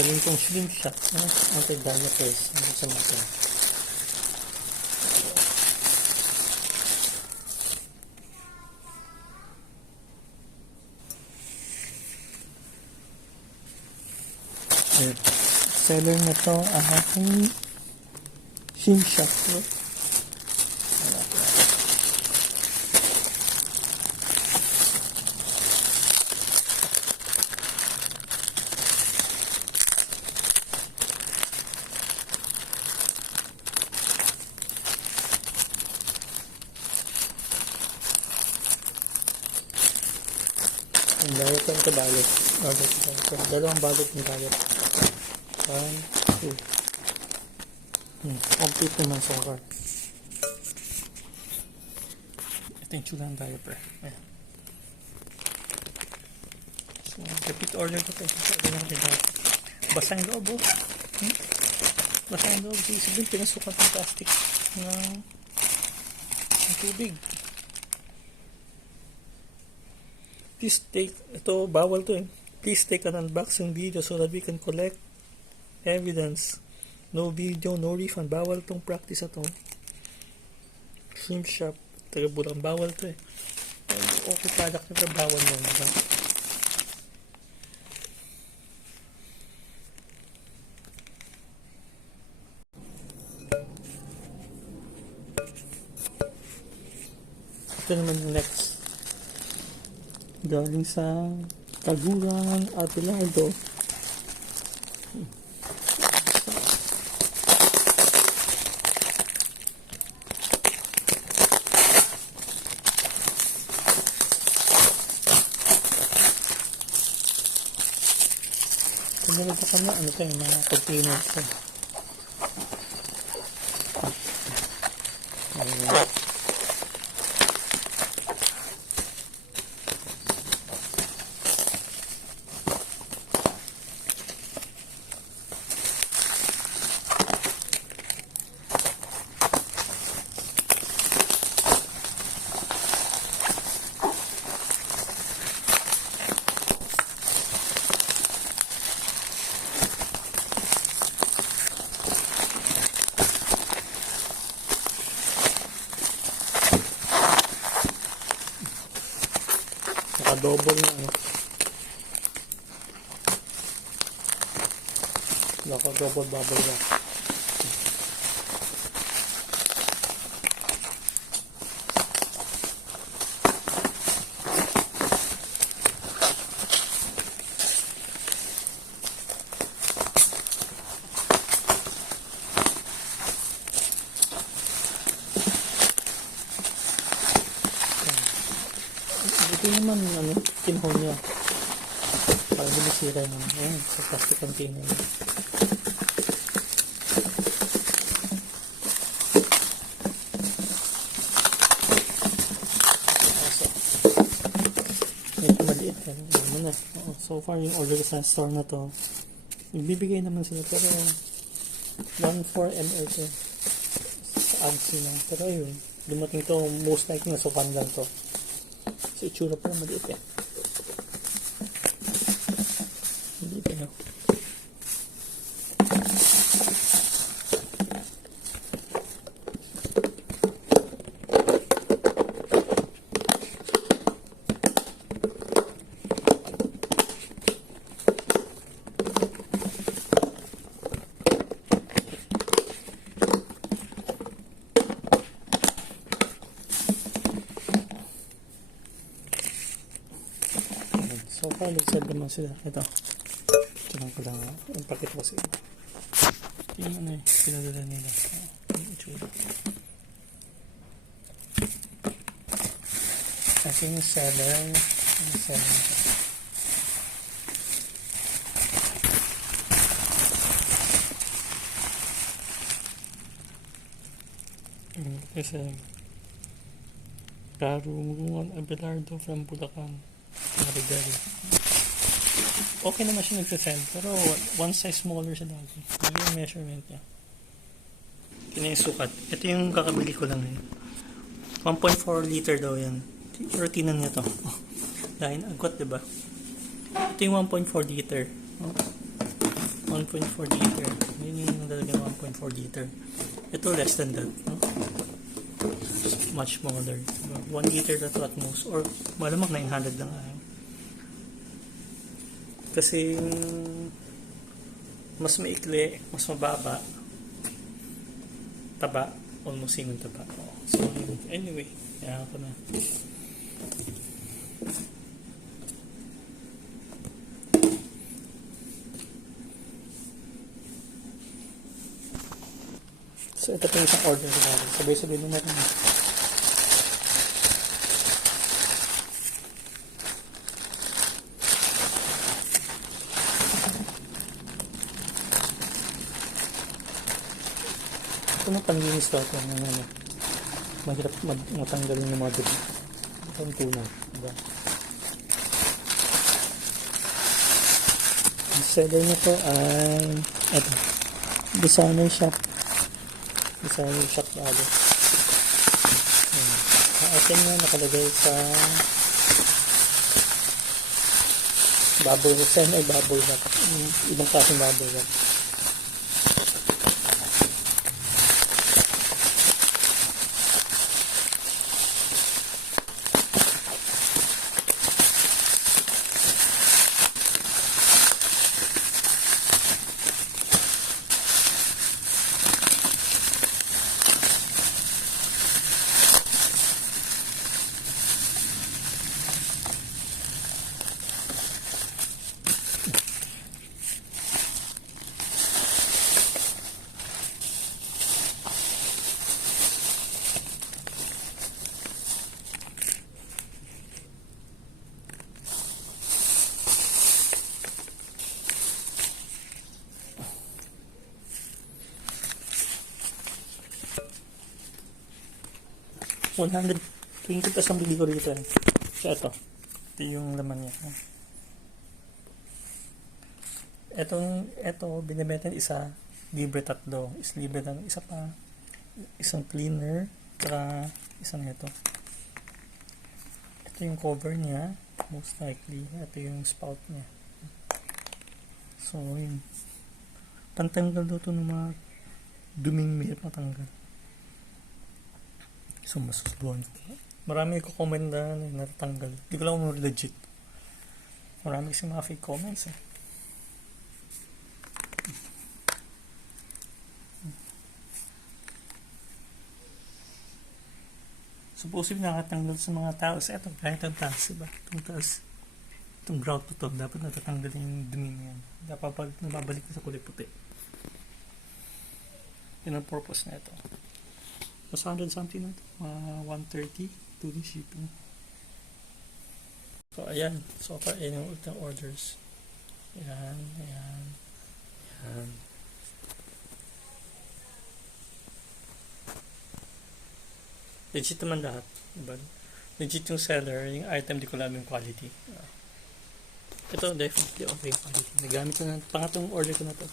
Galing kong slim shot na anti-diapers. Ano sa mga seller na to ang aking slim shot. No? Ang diet ko ito balot. Dalawang balot ng diet. 1, 2. Complete naman so far. Ito yung tsura ng diaper. Ayan. So, repeat order ko ito. Basa yung loob, oh. Basa yung loob. Sabihin, pinasukat ng plastic ng tubig. Please take, ito bawal to eh. Please take an unboxing video so that we can collect evidence. No video, no refund. Bawal tong practice na to. Slim shop. Tagabulang bawal to eh. Okay product na bawal yan. Diba? Ito naman yung next. Galing sa Tagurang Abelardo. Kung pa kami, ano ito yung mga containers ito. Double na ano. Double bubble wrap. Ito naman, ano, kinhon niya. Para binisira naman. Ayan, sa plastic container. Ito maliit. Ano na. So far, yung order sa store na to, ibibigay naman sila. Pero, 1.4 ml to. Sa ads sila. Pero ayun, dumating to, most likely na sukan lang to. So, itsura pa lang maliit eh. Maliit eh, no? So far, nag-sell naman sila. Ito. Tignan ko lang. Ang pakita ko sa inyo. Yung ano eh. Pinadala nila. Yung itsura. Kasi yung seller. Yung seller. Kasi Karungungan Abelardo from Bulacan. Okay naman siya nagsasend, pero one size smaller siya lagi. Ano yung measurement niya? Kinasukat. Ito yung kakabili ko lang eh. 1.4 liter daw yan. Routine niya to. Dahil agwat, diba? Ito yung 1.4 liter. 1.4 liter. Yun yung nalagyan 1.4 liter. Ito less than that. No? Much smaller. 1 liter na to at most. Or malamang 900 lang ay. Kasi mas maikli, mas mababa. Taba. Almost same yung taba. So anyway, kaya ako na. So ito po yung isang order ko natin. Sabay-sabay na natin. Ito na panlinis to. Ito na mahirap matanggalin yung mga dubi. Ito yung tuna. Diba? Ang seller nito ay ito. Designer shop. Designer shop lalo. Ang item niya nakalagay sa bubble wrap. Ay bubble wrap. Ibang klaseng bubble wrap. $120 ang bili ko rito. So ito yung laman niya. Ito binibenta isa, libre tatlo. Is libre ng isa pa. Isang cleaner, saka isang ito. Ito yung cover niya, most likely. Ito yung spout niya. So yun. Pantanggal daw ito ng mga duming mahirap matanggal. So, masusubuhan ko. Marami ko-comment na natatanggal. Hindi ko lang kung legit. Marami kasi mga fake comments eh. Supposedly nakatanggal sa mga taos. Eto, kahit ang taas, diba? Itong taas. Itong grout to top. Dapat natatanggal yung dumi niyan. Dapat nababalik na sa kulay puti. Yun ang purpose na ito. Mas 100 something na ito. 130 to the shipping. So, ayan. So far, ayan yung ultang orders. Ayan. Legit naman lahat. Diba? Legit yung seller. Yung item, di ko alam yung quality. Ito, definitely okay quality. Nagamit ko na. Pangatong order ko na to.